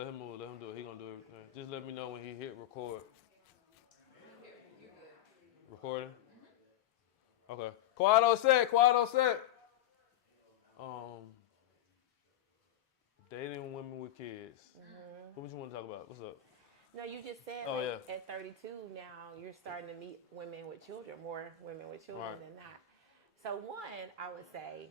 let him move. Let him do it. He gonna do it. Just let me know when he hit record. You're good. Recording. Okay. Quiet on set. Quiet on set. Dating women with kids. What would you want to talk about? What's up? No, you just said Oh, yeah. at 32 now you're starting to meet women with children, more women with children Right. than not. So one, I would say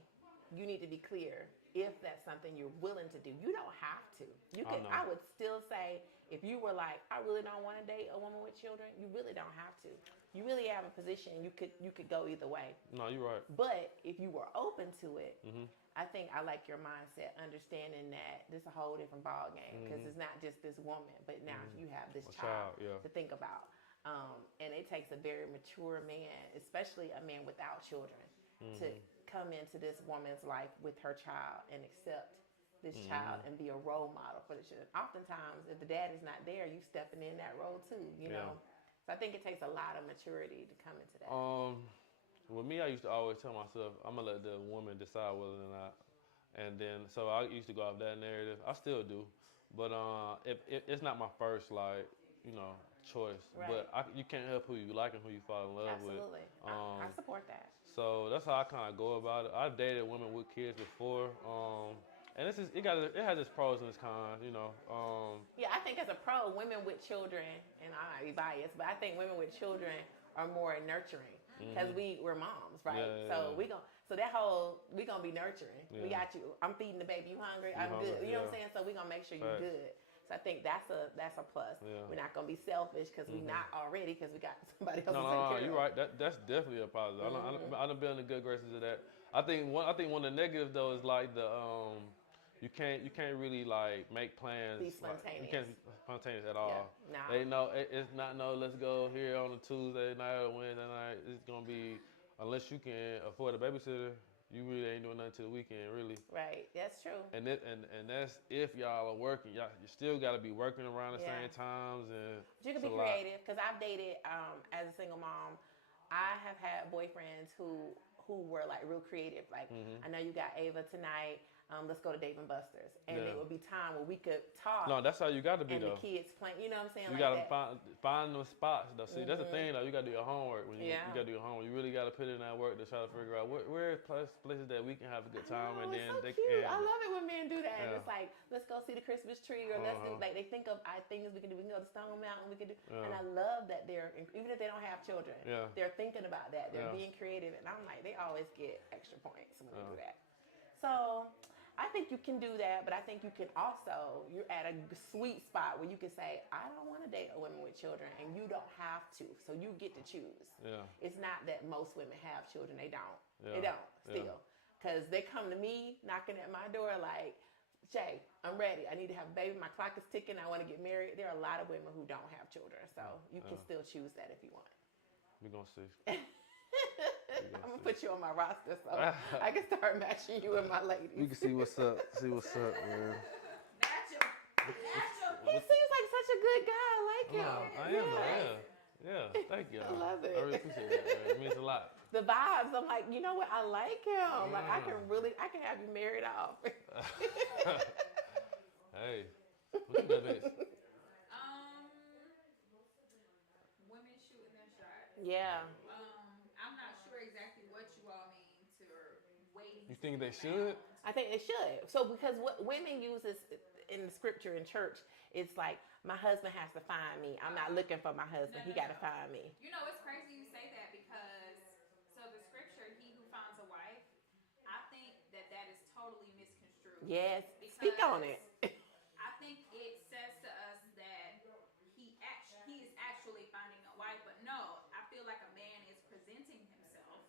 you need to be clear if that's something you're willing to do. You don't have to. You could. I would still say if you were like, I really don't want to date a woman with children, you really don't have to. You really have a position. You could go either way. No, you're right. But if you were open to it, I think I like your mindset, understanding that this is a whole different ball game because it's not just this woman, but now you have this child to think about. And it takes a very mature man, especially a man without children, to come into this woman's life with her child and accept this child and be a role model for the children. Oftentimes, if the dad is not there, you stepping in that role too, you know? So I think it takes a lot of maturity to come into that. With me, I used to always tell myself, I'm going to let the woman decide whether or not. And then, so I used to go off that narrative. I still do. But if it's not my first, like, you know, choice. Right. But you can't help who you like and who you fall in love with. Absolutely. I support that. So that's how I kind of go about it. I've dated women with kids before. And it has its pros and its cons, you know. Yeah, I think as a pro, women with children, and I might be biased, but I think women with children are more nurturing because we're moms, right? We gonna be nurturing. We got you. I'm feeding the baby. You hungry? I'm good. You know what I'm saying? So we gonna make sure you're good. So I think that's a plus. Yeah. We're not gonna be selfish because we're not already because we got somebody else to take care of. You're right. That's definitely a positive. I've been in the good graces of that. I think one of the negatives though is like the you can't really like make plans. Be spontaneous. You can't be spontaneous at all. Yeah, nah. They know it's not let's go here on a Tuesday night or Wednesday night. It's gonna be unless you can afford a babysitter. You really ain't doing nothing till the weekend, really. Right, that's true. And that's if y'all are working. You still got to be working around the same times. And but you can be creative because I've dated as a single mom. I have had boyfriends who were like real creative. Like I know you got Ava tonight. Let's go to Dave and Buster's, and it would be time where we could talk. No, that's how you got to be and though. And the kids playing, you know what I'm saying? You like gotta find those spots though. See, that's the thing though. You gotta do your homework when you gotta do your homework. You really gotta put in that work to try to figure out where places that we can have a good time, and then so they cute. can. I love it when men do that. And it's like, let's go see the Christmas tree, or let's do like they think of things we can do. We can go to Stone Mountain. We can do, and I love that they're even if they don't have children, they're thinking about that. They're being creative, and I'm like, they always get extra points when they do that. So. I think you can do that, but I think you can also, you're at a sweet spot where you can say, I don't want to date a woman with children, and you don't have to. So you get to choose. Yeah. It's not that most women have children. They don't. Yeah. They don't still. Because they come to me knocking at my door like, Jay, I'm ready. I need to have a baby. My clock is ticking. I want to get married. There are a lot of women who don't have children. So you can still choose that if you want. We're going to see. I'm going to put you on my roster so I can start matching you with my ladies. We can see what's up. See what's up, man. Match him. He seems like such a good guy. I like him. I am. Yeah. Thank you. I love it. I really appreciate that, man. It means a lot. The vibes, I'm like, you know what? I like him. Like, I can have you married off. Hey, what you got next? Women shooting their shot. Yeah. I'm not sure exactly what you all mean to waiting. You think they should? I think they should. So because what women use this in the scripture in church, it's like my husband has to find me. I'm not looking for my husband. He got to find me. You know, it's crazy you say that because so the scripture, he who finds a wife, I think that is totally misconstrued. Yes. Speak on it. I think it says to us that he is actually finding a wife, but no, I feel like a man is presenting himself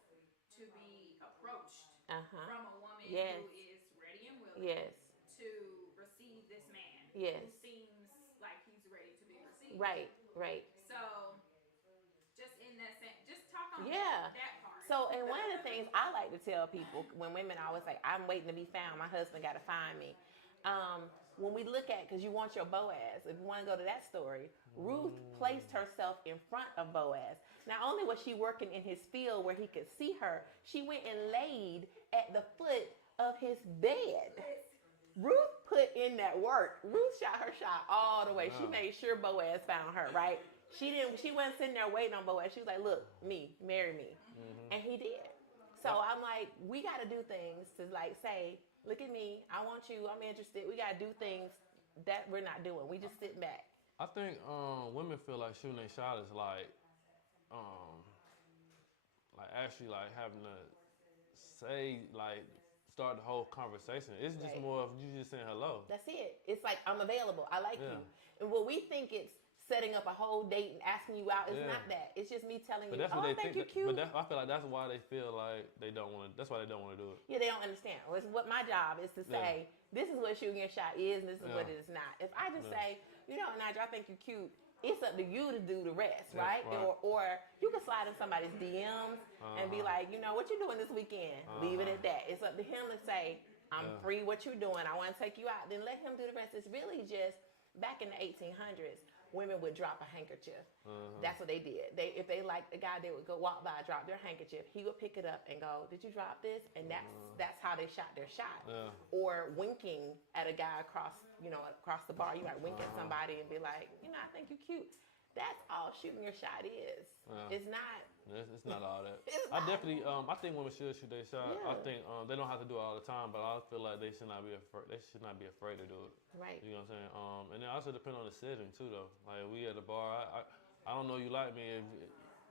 to be approached from a woman who is ready and willing to receive this man who seems like he's ready to be received. Right. So, just in that sense, just talk on that part. So, and one of the things I like to tell people when women always say, I'm waiting to be found, my husband got to find me. When we look at, because you want your Boaz, if you want to go to that story, Ruth placed herself in front of Boaz. Not only was she working in his field where he could see her, she went and laid at the foot of his bed. Ruth put in that work. Ruth shot her shot all the way. She made sure Boaz found her, right? She wasn't sitting there waiting on Boaz. She was like, look, marry me. Mm-hmm. And he did. So I'm like, we got to do things to like say, look at me, I want you, I'm interested. We got to do things that we're not doing. We just sit back. I think women feel like shooting a shot is like actually like having to say like start the whole conversation. It's just more of you just saying hello. That's it. It's like I'm available. I like you. And what we think it's setting up a whole date and asking you out is not that. It's just me telling you, that's what they think think. You're cute. But I feel like that's why they feel like they don't want to. That's why they don't want to do it. Yeah, they don't understand. Well, what my job is to say, this is what shooting your shot is, and this is what it is not. If I just say, Nigel, I think you're cute, it's up to you to do the rest, right? Or you can slide in somebody's DMs and be like, what you doing this weekend? Leave it at that. It's up to him to say, I'm free, what you doing? I want to take you out. Then let him do the rest. It's really just, back in the 1800s, women would drop a handkerchief. That's what they did. If they liked a guy, they would go walk by, drop their handkerchief. He would pick it up and go, did you drop this? And that's how they shot their shot. Or winking at a guy across the bar. You might wink at somebody and be like, I think you're cute. That's all shooting your shot is. It's not. It's not all that. I definitely, I think women should shoot their shot. I think they don't have to do it all the time, but I feel like they should not be afraid. They should not be afraid to do it. Right. You know what I'm saying? And it also depends on the setting too, though. Like we at the bar, I don't know you like me.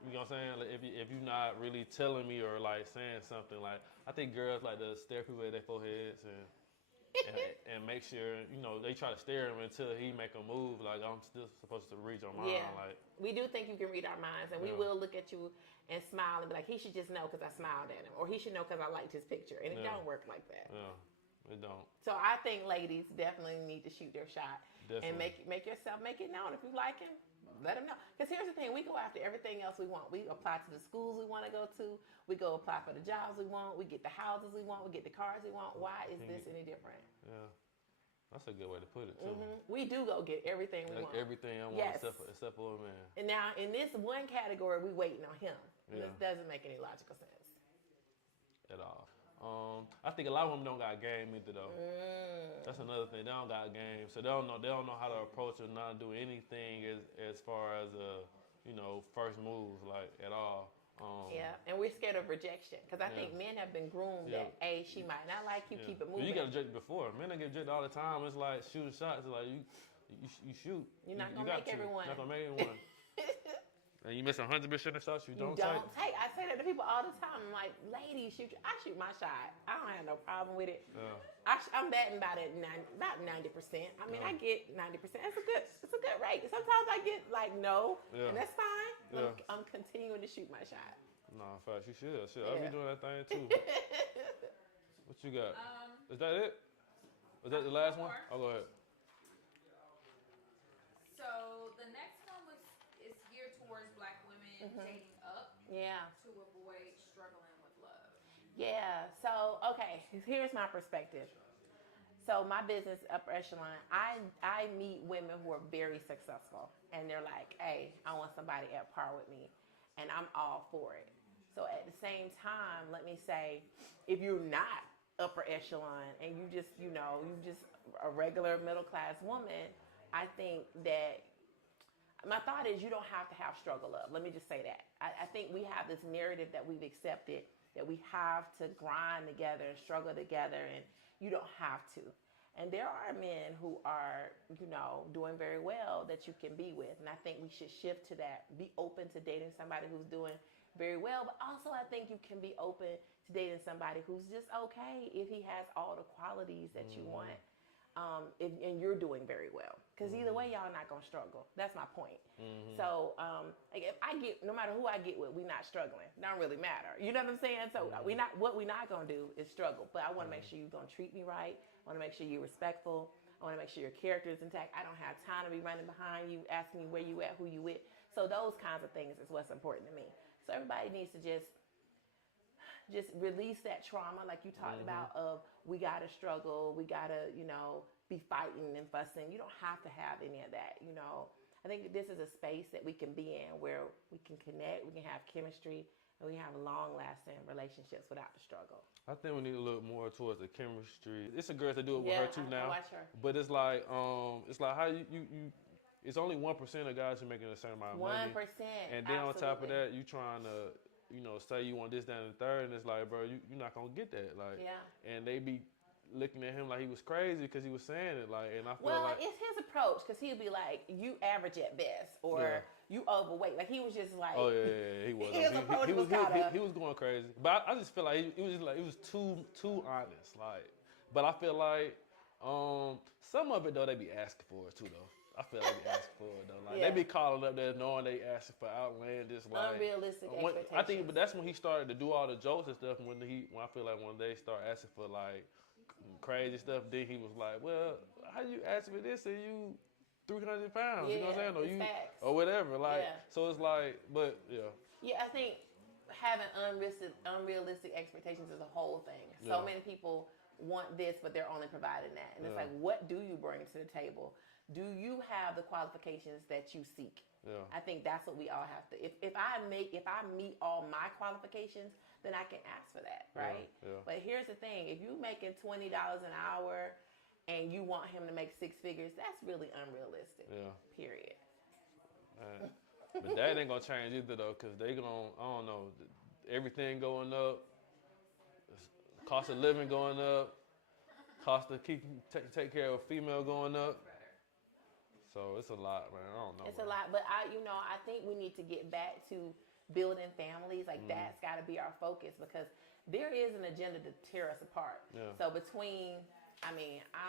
You know what I'm saying? Like, if you're not really telling me or like saying something, like I think girls like to stare people at their foreheads and make sure, they try to stare him until he make a move. Like, I'm still supposed to read your mind. Yeah. Like, we do think you can read our minds, and we will look at you and smile and be like, he should just know because I smiled at him, or he should know because I liked his picture. And it don't work like that. Yeah, it don't. So I think ladies definitely need to shoot their shot and make it known. If you like him, let him know. Because here's the thing, we go after everything else we want. We apply to the schools we want to go to. We go apply for the jobs we want. We get the houses we want. We get the cars we want. Why is this any different? Yeah. That's a good way to put it, too. We do go get everything we want. Everything I want except for a man. And now, in this one category, we waiting on him. This doesn't make any logical sense. At all. I think a lot of women don't got game either, though. That's another thing. They don't got game, so they don't know how to approach or not do anything as far as first moves, like at all. And we're scared of rejection because I think men have been groomed that she might not like you. Keep it moving. You got rejected before. Men get rejected all the time. It's like shooting shots. It's like you shoot. You're not gonna make everyone. Not gonna make everyone. And you miss 100% of shots you don't take. I say that to people all the time. I'm like, ladies, I shoot my shot. I don't have no problem with it. I'm batting about 90%. I mean, I get 90%. It's a good rate. Sometimes I get like no, and that's fine. I'm continuing to shoot my shot. No, in fact, you should. I'll be doing that thing too. What you got? Is that it? Was that the last one? Oh, go ahead. So the next one is geared towards Black women dating up. Yeah. To avoid struggling with love. Yeah. So here's my perspective. So my business, Upper Echelon, I meet women who are very successful, and they're like, "Hey, I want somebody at par with me," and I'm all for it. So at the same time, let me say, if you're not upper echelon and you just a regular middle class woman, I think that my thought is you don't have to have struggle up. Let me just say that. I think we have this narrative that we've accepted that we have to grind together and struggle together, and you don't have to. And there are men who are, doing very well that you can be with. And I think we should shift to that. Be open to dating somebody who's doing very well. But also I think you can be open to dating somebody who's just okay if he has all the qualities that you want. And you're doing very well. Because either way, y'all not going to struggle. That's my point. So if no matter who I get with, we're not struggling. It don't really matter. You know what I'm saying? So what we're not going to do is struggle. But I want to make sure you're going to treat me right. I want to make sure you're respectful. I want to make sure your character is intact. I don't have time to be running behind you, asking you where you at, who you with. So those kinds of things is what's important to me. So everybody needs to just release that trauma like you talked about of we got to struggle, we got to, be fighting and fussing. You don't have to have any of that, I think this is a space that we can be in where we can connect, we can have chemistry, and we have long-lasting relationships without the struggle. I think we need to look more towards the chemistry. It's a girl that do it with her too now. I watch her. But it's like how you it's only 1% of guys who making the same amount of money. 1%. And then on top of that, you trying to, say you want this, that, and the third, and it's like, bro, you're not gonna get that. Like, and they be looking at him like he was crazy because he was saying it. Like, and I feel like it's his approach because he'll be like, you average at best, or you overweight. Like he was just like, oh yeah, he was. He was going crazy. But I just feel like it was too honest. Like, but I feel like some of it though they be asking for it too though. I feel like they be asking for it though. Like they be calling up there knowing they asking for outlandish, like unrealistic expectations. I think, but that's when he started to do all the jokes and stuff. When I feel like when they start asking for like crazy stuff, then he was like, well, how you ask for this and you 300 pounds? You know what I'm saying? Or whatever. Like, so it's like, but I think having unrealistic expectations is a whole thing. So many people want this, but they're only providing that, and it's like, what do you bring to the table? Do you have the qualifications that you seek? Yeah. I think that's what we all have to. If I meet all my qualifications, then I can ask for that, right? Yeah. But here's the thing: if you making $20 an hour, and you want him to make 6 figures, that's really unrealistic. Yeah. Period. But that ain't gonna change either though, cause they gonna, I don't know, everything going up, cost of living going up, cost of take care of a female going up. So it's a lot, man. I don't know. It's a lot, but I think we need to get back to building families. Like that's got to be our focus because there is an agenda to tear us apart. Yeah. So I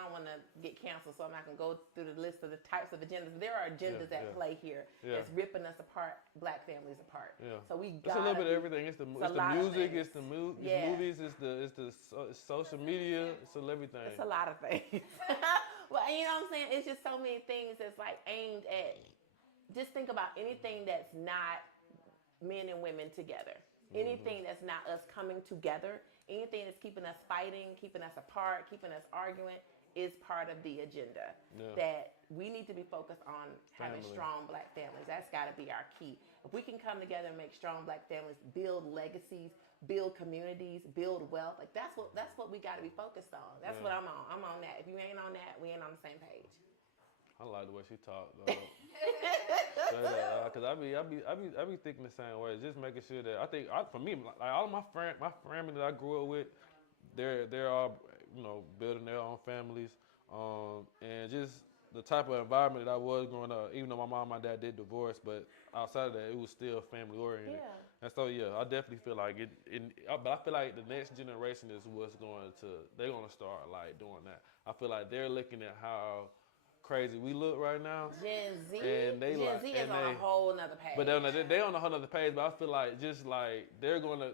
don't want to get canceled, so I'm not going to go through the list of the types of agendas. There are agendas at play here that's ripping us apart, black families apart. Yeah. So it's a little bit of everything. It's the music, it's the movies, it's the social media, it's everything. It's a lot of things. Well, you know what I'm saying? It's just so many things that's like aimed at, just think about anything that's not men and women together. Anything that's not us coming together, anything that's keeping us fighting, keeping us apart, keeping us arguing is part of the agenda. Yeah. That we need to be focused on having strong black families. That's got to be our key. If we can come together and make strong black families, build legacies, build communities, build wealth, like that's what we got to be focused on. That's what I'm on. I'm on that. If you ain't on that, we ain't on the same page. I like the way she talked, though. Cause I be thinking the same way. Just making sure that for me, like all of my family that I grew up with, they're all building their own families, and just the type of environment that I was growing up. Even though my mom and my dad did divorce, but outside of that, it was still family oriented. Yeah. And so I definitely feel like it. But I feel like the next generation is they're gonna start like doing that. I feel like they're looking at how crazy we look right now. Gen Z, and Gen Z is on a whole nother page. But they're on a whole nother page. But I feel like they're gonna.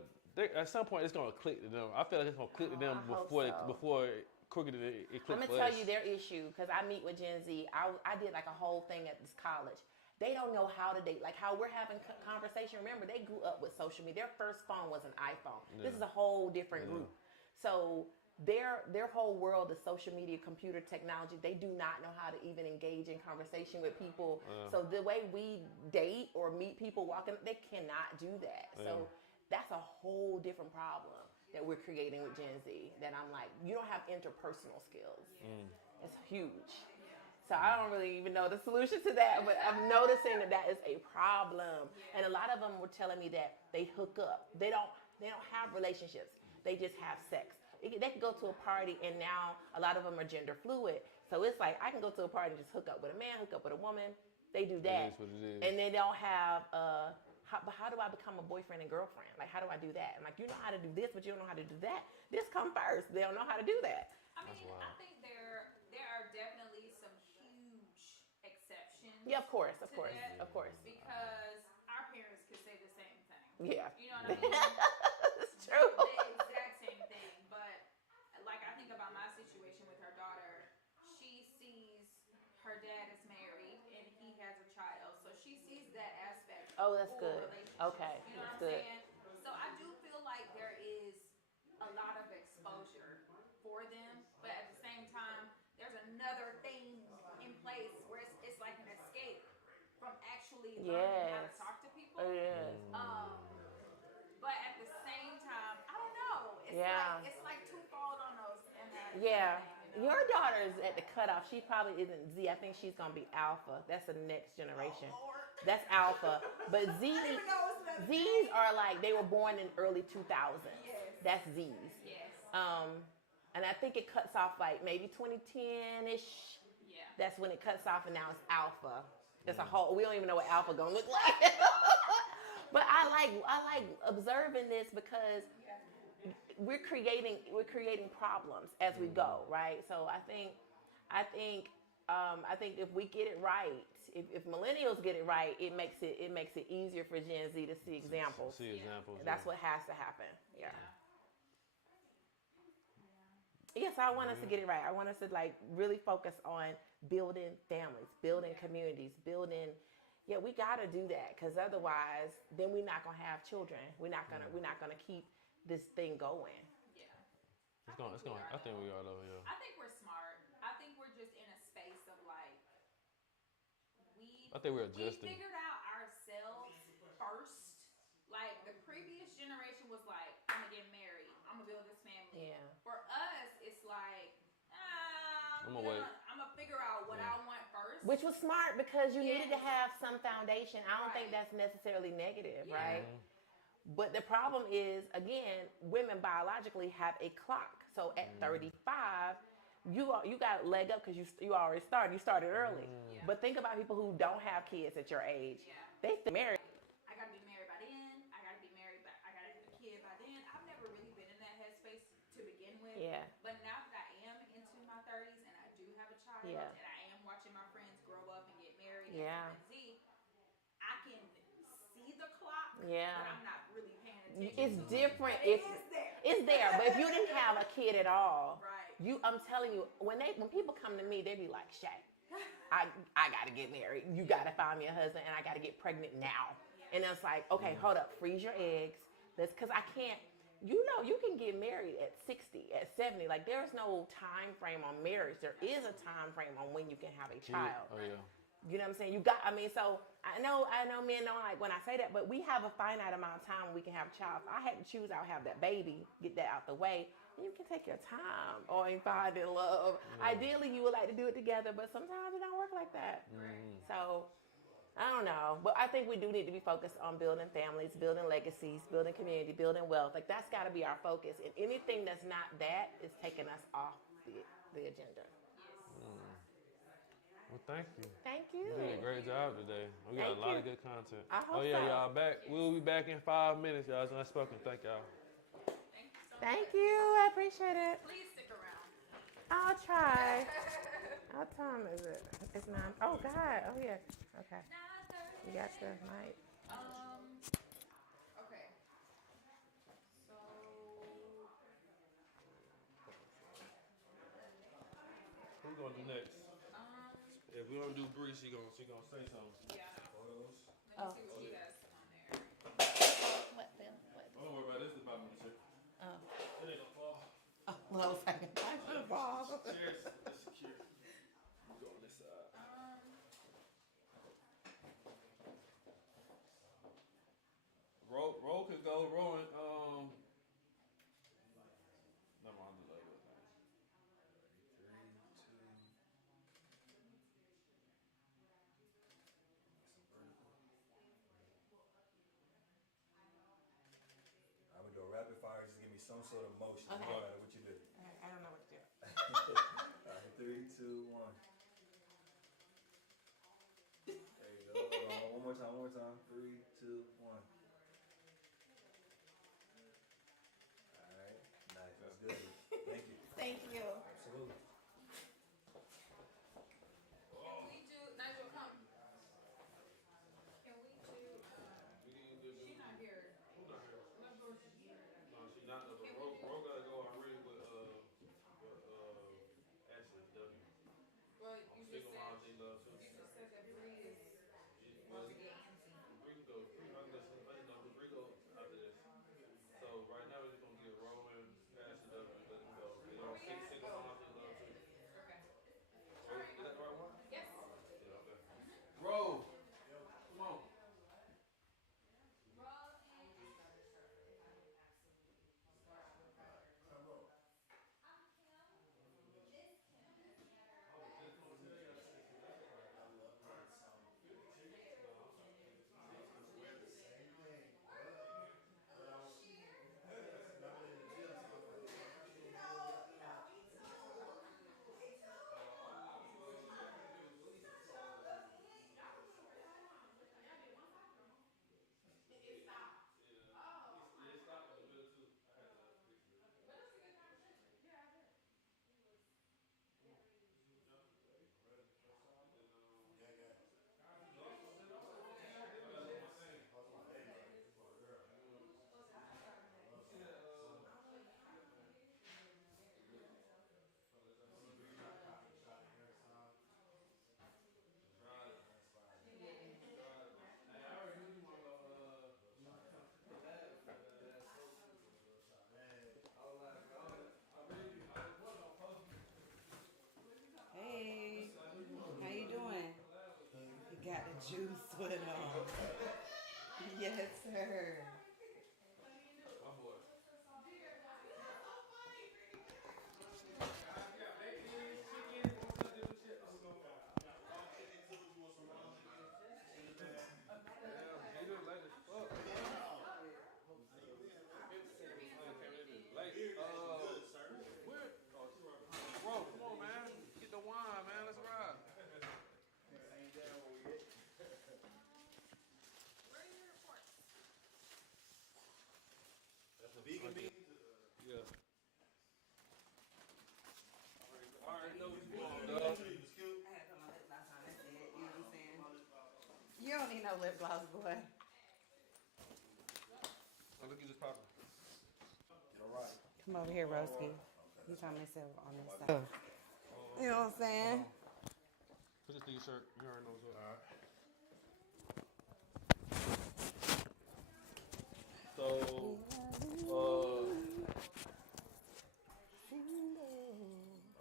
At some point, it's gonna click to them. I feel like it's gonna click to them before quicker than it clicked. I'm gonna tell you their issue because I meet with Gen Z. I did like a whole thing at this college. They don't know how to date. Like how we're having conversation. Remember, they grew up with social media. Their first phone was an iPhone. Yeah. This is a whole different group. So their whole world is social media, computer technology. They do not know how to even engage in conversation with people. So the way we date or meet people walking, they cannot do that. So that's a whole different problem that we're creating with Gen Z. That I'm like, you don't have interpersonal skills. It's huge. So I don't really even know the solution to that, but I'm noticing that is a problem. And a lot of them were telling me that they hook up. They don't have relationships. They just have sex. They can go to a party, and now a lot of them are gender fluid. So it's like I can go to a party and just hook up with a man, hook up with a woman. They do that, and they don't have. But how do I become a boyfriend and girlfriend? Like, how do I do that? I'm like, you know how to do this, but you don't know how to do that. This come first. They don't know how to do that. I mean, I think there are definitely some huge exceptions. Yeah, of course. Because our parents could say the same thing. Yeah. You know what I mean? It's true. The exact same thing. But like I think about my situation with her daughter. She sees her dad is married and he has a child, so she sees that aspect. Oh, that's good. Okay, you know that's what I'm good. saying? So I do feel like there is a lot of exposure for them, but at the same time, there's another thing in place where it's like an escape from actually learning how to talk to people. Oh, yes. But Yeah. it's like twofold on those and that Yeah. thing, you know. Your daughter is at the cutoff. She probably isn't Z. I think she's gonna be Alpha. That's the next generation. Oh, Lord. That's Alpha. But I didn't even know it was another Z's thing. are like they were born in early 2000s. Yes. That's Z's. Yes. And I think it cuts off like maybe 2010 ish. Yeah. That's when it cuts off, and now it's Alpha. It's a whole. We don't even know what Alpha gonna look like. But I like observing this because we're creating problems as we go, right? So I think if we get it right, if millennials get it right, it makes it easier for Gen Z to see examples. See examples. That's what has to happen. Yeah. Yes, I want us to get it right. I want us to like really focus on building families, building communities, building. Yeah, we got to do that because otherwise, then we're not gonna have children. We're not gonna keep this thing going. Yeah. It's going. I think we are though. Yeah. I think we're smart. I think we're just in a space of like I think we're adjusting. We figured out ourselves first. Like the previous generation was like, I'm gonna get married. I'm gonna build this family. Yeah. For us, it's like, I'm gonna figure out what I want first. Which was smart because you needed to have some foundation. I don't think that's necessarily negative, right? But the problem is, again, women biologically have a clock. So at 35, you got a leg up because you already started. You started early. But think about people who don't have kids at your age. They still married. I gotta be married by then. I gotta be married by. I gotta have a kid by then. I've never really been in that headspace to begin with. Yeah. But now that I am into my 30s and I do have a child and I am watching my friends grow up and get married and Z, I can see the clock. Yeah. But I'm not really paying attention. It's to different. It is there. It's there. But if you didn't have a kid at all, right. I'm telling you, when people come to me, they be like, Shay, I gotta get married. You gotta find me a husband, and I gotta get pregnant now. And it's like, okay, hold up, freeze your eggs. Because I can't. You can get married at 60, at 70. Like there is no time frame on marriage. There is a time frame on when you can have a child. Oh yeah. You know what I'm saying? So I know men don't like when I say that, but we have a finite amount of time we can have a child. If I had to choose, I would have that baby, get that out the way. You can take your time or find in love. Ideally, you would like to do it together, but sometimes it don't work like that. So I don't know, but I think we do need to be focused on building families, building legacies, building community, building wealth. Like that's got to be our focus. And anything that's not that is taking us off the agenda. Well, thank you. Thank you. You did a great job today. We got a lot of good content. I hope so. Y'all back. We'll be back in 5 minutes, y'all. It's Unspoken. Thank y'all. Thank you. I appreciate it. Please stick around. I'll try. What time is it? It's 9. Oh, God. Oh, yeah. Okay. You got your mic. Okay. So. Who's gonna do next? If we don't do Bree, she gonna say something. Yeah. Oh. Let me see what she has on there. What, Bill? What? Don't worry about this. It's about me, sir. Oh. It ain't gonna fall. Oh, well, I was like, I'm going to fall. Cheers. It's secure. You go on this side. Roll could go. Rolling. Never mind. I'll do that. 3, 2. I'm gonna do a rapid fire. Just give me some sort of motion. Okay. No matter what you do. I don't know what to do. All right, 3, 2, 1. There you go. One more time. 3, 2, 1. All right. Nice. That's good. Thank you. Thank you. Absolutely. Can we do Nigel? Come. Can we do? She's not here. What goes here? No, she not. Roll gotta go already with Ashley W. Well, you just She gonna said all she loves too. you just said that Bree is supposed to get antsy. Bree can go. Bree can juice with them. Yes, sir. Bro, come on, man. Get the wine, man. Let's ride. Where are your reports? That's the vegan beans? Yeah. I already know you want, dog. I had to put my lip gloss on. That's it. You know what I'm saying? You don't need no lip gloss, boy. Oh, look at this popping. All right. Come over here, Roski. You trying to sit on this side. You know what I'm saying? Put this thing in your shirt. You already know what's up. All right. Oh,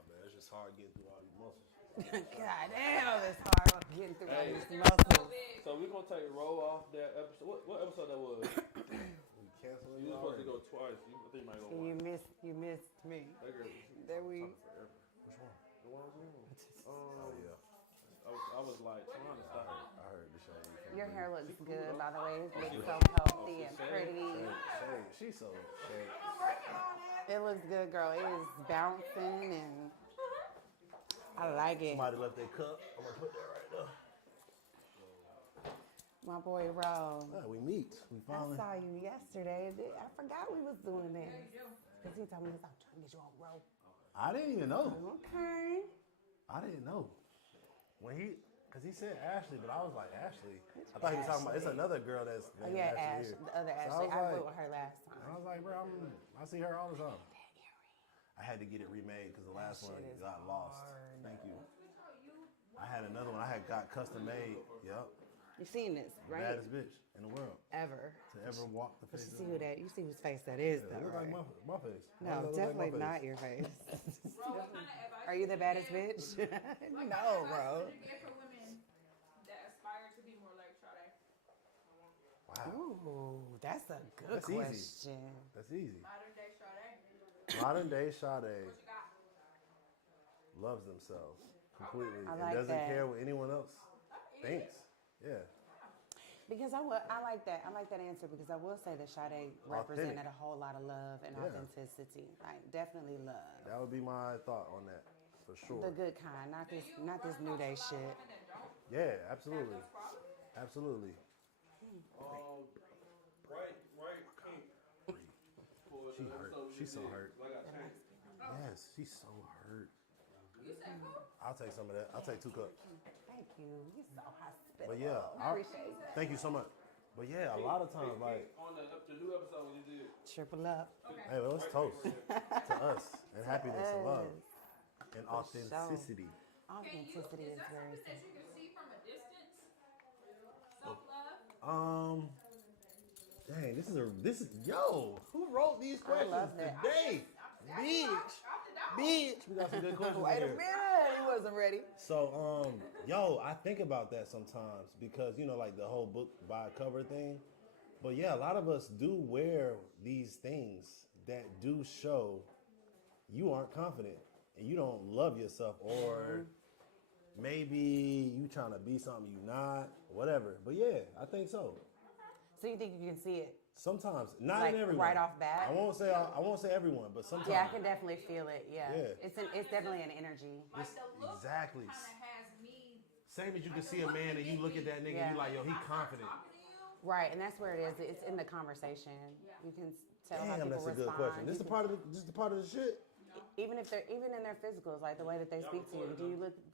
man, it's just hard getting through all these muscles. God damn, it's hard getting through all these muscles. So we're gonna take roll off that episode. What episode that was? We canceling You it were supposed already. to go twice. I think you might go once. You missed me. There we. Which one? The one with me? Oh, yeah. I was like trying to stop. I heard the show. Your hair looks good, by the way. It looks so healthy and pretty. She's so shade. It looks good, girl. It is bouncing and I like it. Somebody left their cup. I'm going to put that right there. My boy Ro. Yeah, we meet. We I finally. saw you yesterday. I forgot we was doing this. Because he told me he was like, trying to get you on Ro. I didn't even know. Okay. I didn't know. Because he said Ashley, but I was like, Ashley. I thought he was talking about, it's another girl that's Oh, named yeah, Ashley Ash, here. the other So Ashley. I like, went with her last time. I was like, bro, I see her all the time. I had to get it remade because the last one shit is got lost. hard. Thank you. I had another one. I had got custom made. Yep. You've seen this, right? Baddest bitch in the world Ever. to ever walk the But face. you see who that? You see whose face that is, Yeah, though, it look right? like my face. Why No, does it look like definitely my not face? your face. Bro, what kind of advice Are you the would baddest give- bitch? What No, kind of bro. advice would you give for women that aspire to be more like Sade? Wow. Ooh, that's a good That's easy. question. That's easy. Modern day Sade. Modern day Sade What you got? loves themselves completely I and like doesn't that. care what anyone else thinks. Yeah. Because I like that. I like that answer because I will say that Sade represented a whole lot of love and Yeah. authenticity. Like definitely love. That would be my thought on that for sure. The good kind, not this new day shit. Women that don't Yeah, absolutely. have those qualities? Absolutely. Right, King. She hurt. She's so hurt. I got changed. Yes, she's so hurt. You said who? I'll take some of that. I'll take 2 cups. Thank you. You're so hospitable. But yeah, Appreciate that. thank you so much. But yeah, a lot of times, like, On the new episode you did. Triple up. hey, let's toast to us and happiness and love and authenticity. Authenticity Is is that very something that you can see from a distance? Self-love? Dang, this is yo. Who wrote these questions love that. today? Bitch. Bitch. We got some good questions. Wait a here. minute, he wasn't ready. So, yo, I think about that sometimes because, you know, like the whole book by cover thing. But yeah, a lot of us do wear these things that do show you aren't confident and you don't love yourself, or maybe you trying to be something you not, whatever. But yeah, I think so. So you think you can see it? Sometimes, not Like, in everyone. right off bat? I won't say everyone, but sometimes. Yeah, I can definitely feel it. Yeah, Yeah. It's definitely an energy. Like the look exactly. kind of has me. Same as you can see a man and you look at that nigga and you like, yo, he confident. Talking to you. Right, and that's where it is. It's in the conversation. You can tell how Damn, people that's a good respond. question. This You is can- the part of the shit. even if they're even in their physicals, like the way that they speak to you. Do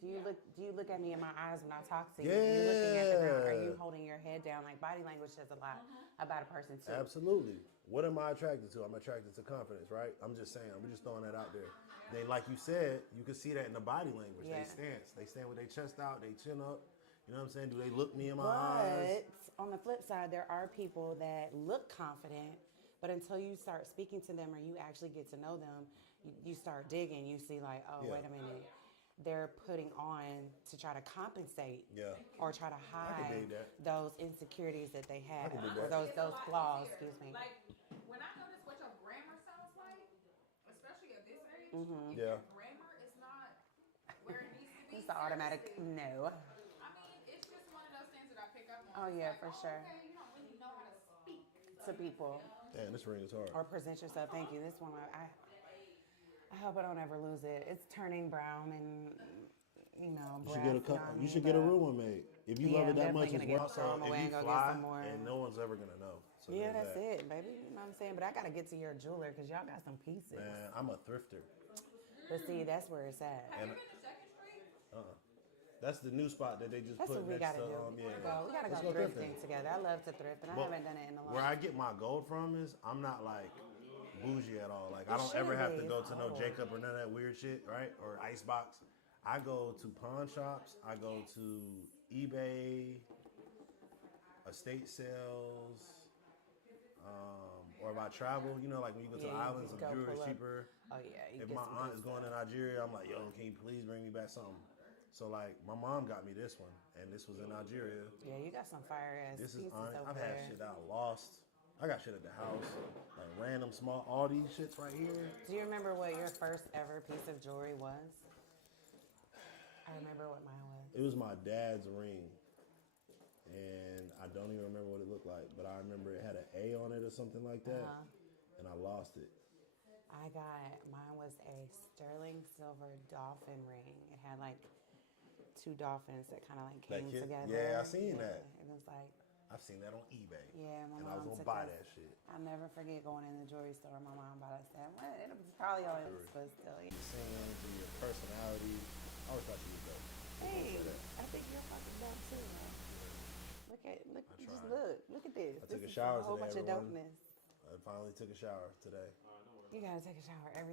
you look at me in my eyes when I talk to you? Are you looking at the ground? Are you holding your head down? Like body language says a lot about a person too. Absolutely. What am I attracted to? I'm attracted to confidence, right? I'm just saying. I'm just throwing that out there. Then, like you said, you can see that in the body language. Yeah. They stance. They stand with their chest out, they chin up. You know what I'm saying? Do they look me in my But eyes? on the flip side, there are people that look confident, but until you start speaking to them or you actually get to know them, you start digging. You see like, oh, Yeah. wait a minute. they're putting on to try to compensate Yeah. or try to hide dig that. those insecurities that they have can dig or that. those flaws. Excuse me. Like when I notice what your grammar sounds like, especially at this age, if Yeah. your grammar is not where it needs to be, It's an automatic seriously. no. I mean, it's just one of those things that I pick up on. Oh It's yeah, like, for sure. okay, you don't really know how to speak To people Damn, this ring is hard. or present yourself. Thank you. This one, I hope I don't ever lose it. It's turning brown and You should get a real one made. If you love it that much, it's gonna one. throw them So away if and you go fly, get some more. and no one's ever gonna know. So Yeah, there's that's that. it, baby. You know what I'm saying? But I gotta get to your jeweler because y'all got some pieces. Man, I'm a thrifter. But see, that's where it's at. Have you been to Second Street? That's the new spot that they just That's put what we next gotta to. do. Yeah. We gotta Let's go go thrifting together. I love to thrift, and I But haven't done it in a long where I time. get my gold from is I'm not like bougie at all. Like I It don't ever shouldn't have to be. go It's to no gold. Jacob or none of that weird shit, right? Or Icebox. I go to pawn shops. I go to eBay, estate sales, or if I travel, like when you go to the Yeah, you islands, just some go jewelry is pull up. cheaper. Oh yeah, you If get my some aunt good is going to stuff. Nigeria, I'm like, yo, can you please bring me back something? So like, my mom got me this one, and this was in Nigeria. Yeah, you got some fire ass This is pieces over I've there. had shit I lost. I got shit at the house, like random small. All these shits right here. Do you remember what your first ever piece of jewelry was? I remember what mine was. It was my dad's ring, and I don't even remember what it looked like, but I remember it had an A on it or something like that, and I lost it. Mine was a sterling silver dolphin ring. It had like two dolphins that kind of like came together. Yeah, I seen that. It was like, I've seen that on eBay. yeah, my and I was mom gonna took buy us- that shit. I'll never forget going in the jewelry store. My mom bought us that. Well, it was probably on it, but still. Yeah. Singing to your personality. I always thought you was dope. Hey, I think you're fucking dope too, man. Look, just tried. look at this. I took This a is shower a whole today, bunch of everyone. dopeness. I finally took a shower today. You gotta take a shower every